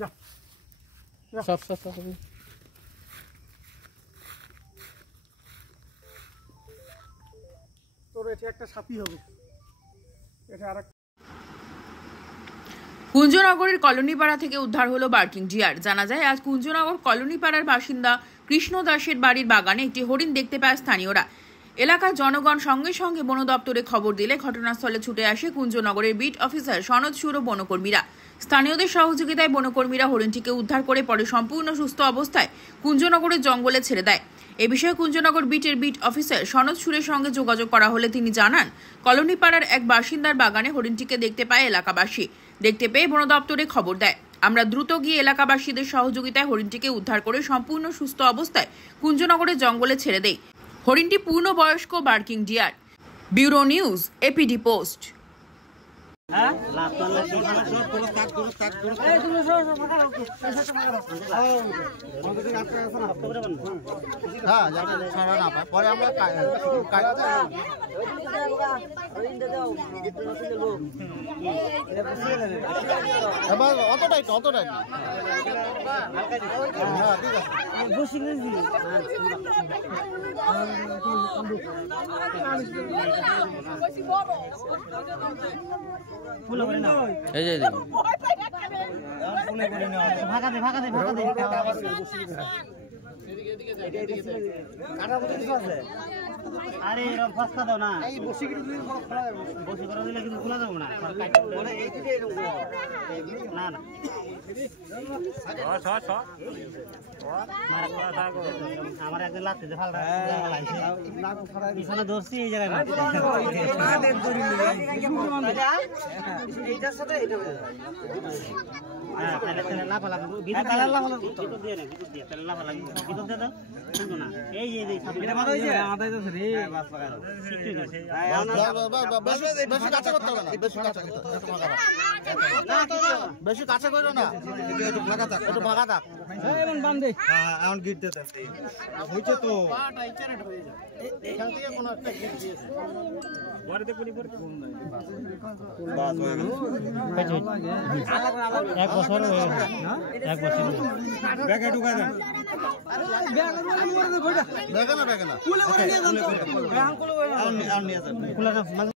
যা সব তোর এটা একটা সাথী হবে, এটা আর কুঞ্জনগরের কলোনিপাড়া থেকে উদ্ধার হলো বার্কিং ডিয়ার। জানা যায় আজ কুঞ্জনগর কলোনিপাড়ার বাসিন্দা কৃষ্ণ দাসের বাড়ির বাগানে একটি হরিণ দেখতে পায় স্থানীয়রা। এলাকার জনগণ সঙ্গে সঙ্গে বন দপ্তরে খবর দিলে ঘটনাস্থলে ছুটে আসে কুঞ্জনগরের বিট অফিসার সনদ সুর ও বনকর্মীরা। স্থানীয়দের সহযোগিতায় বনকর্মীরা হরিণটিকে উদ্ধার করে পরে সম্পূর্ণ সুস্থ অবস্থায় কুঞ্জনগরের জঙ্গলে ছেড়ে দেয়। এ বিষয়ে কুঞ্জনগর বিটের বিট অফিসার সনদ সুরের সঙ্গে যোগাযোগ করা হলে তিনি জানান, কলোনিপাড়ার এক বাসিন্দার বাগানে হরিণটিকে দেখতে পায় এলাকাবাসী। দেখতে পেয়ে বন দপ্তরে খবর দেয়। আমরা দ্রুত গিয়ে এলাকাবাসীদের সহযোগিতায় হরিণটিকে উদ্ধার করে সম্পূর্ণ সুস্থ অবস্থায় কুঞ্জনগরের জঙ্গলে ছেড়ে দেয়। হরিণটি পূর্ণবয়স্ক barking deer. Bureau news, APD post. অতটাই এই যে ভাগা দে আরে এরকম ফসকা দাও না, এই বসি করে দিলে কিন্তু খোলা যাবে না। না না আমার একদিন লাগছে যে ফালটা পিছনে ধরছি এই জায়গায় বেশি কাছে করো না, একটু ফাঁকা থাক, একটু ফাঁকা থাক। এখন গিট দিতে হয়েছে তো এখান থেকে কোনো একটা গিট দিয়েছে। এক বছর ব্যাগে ঢুকাই দেন, ব্যাগে না